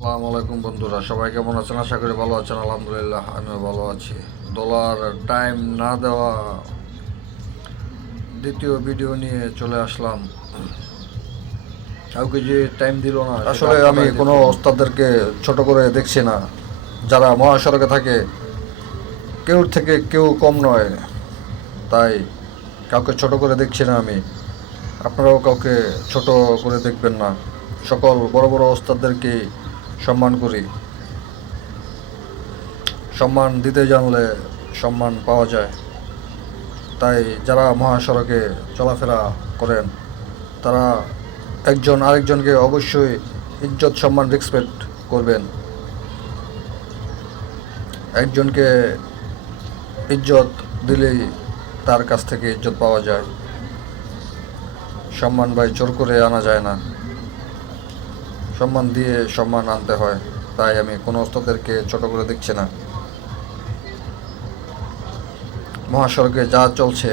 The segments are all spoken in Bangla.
আসসালামু আলাইকুম বন্ধুরা, সবাই কেমন আছেন? আশা করি ভালো আছেন। আলহামদুলিল্লাহ, আমিও ভালো আছি। দোলার টাইম না দেওয়া দ্বিতীয় ভিডিও নিয়ে চলে আসলাম। কাউকে যে টাইম দিল না, আসলে আমি কোনো ওস্তাদদেরকে ছোট করে দেখছি না। যারা মহাসড়কে থাকে কেউর থেকে কেউ কম নয়, তাই কাউকে ছোট করে দেখছি না আমি। আপনারাও কাউকে ছোট করে দেখবেন না। সকল বড় বড় ওস্তাদদেরকে সম্মান করি। সম্মান দিতে জানলে সম্মান পাওয়া যায়। তাই যারা মহাসড়কে চলাফেরা করেন তারা একজন আরেকজনকে অবশ্যই ইজ্জত সম্মান রেসপেক্ট করবেন। একজনকে ইজ্জত দিলেই তার কাছ থেকে ইজ্জত পাওয়া যায়। সম্মান ভাই জোর করে আনা যায় না, সম্মান দিয়ে সম্মান আনতে হয়। তাই আমি কোনো ওস্তাদেরকে ছোট করে দেখছি না। মহাসড়কে যা চলছে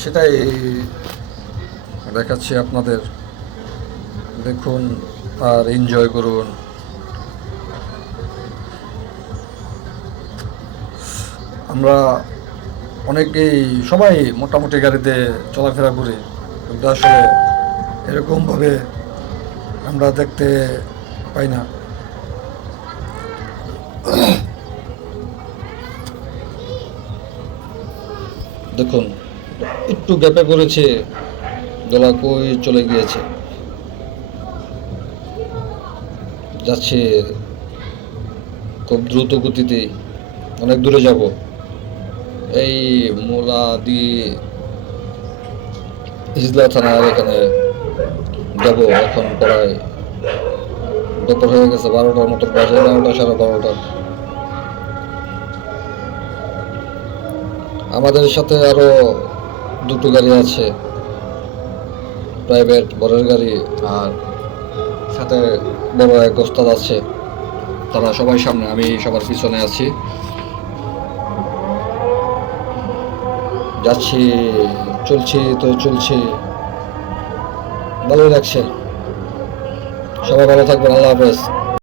সেটাই দেখাচ্ছি আপনাদের। দেখুন আর এনজয় করুন। আমরা অনেকেই সবাই মোটামুটি গাড়িতে চলাফেরা করি, কিন্তু আসলে এরকমভাবে আমরা দেখতে পাই না। দেখুন, একটু গ্যাপে পড়েছে, দোলা কই চলে গিয়েছে। যাচ্ছে খুব দ্রুত গতিতে, অনেক দূরে যাব। এই মোলা দিয়ে হিজলা থানার এখানে যাব। এখন প্রায় দুপুর হয়ে গেছে, 12টার মতো বাজে, 12টা সাড়ে 12টা। আমাদের সাথে আরো দুটো গাড়ি আছে, প্রাইভেট বড়ের গাড়ি, আর সাথে বড় এক ওস্তাদ আছে। তারা সবাই সামনে, আমি সবার পিছনে আছি। যাচ্ছি, চলছি, ভালোই লাগছে। সবাই ভালো থাকবেন। আল্লাহ হাফেজ।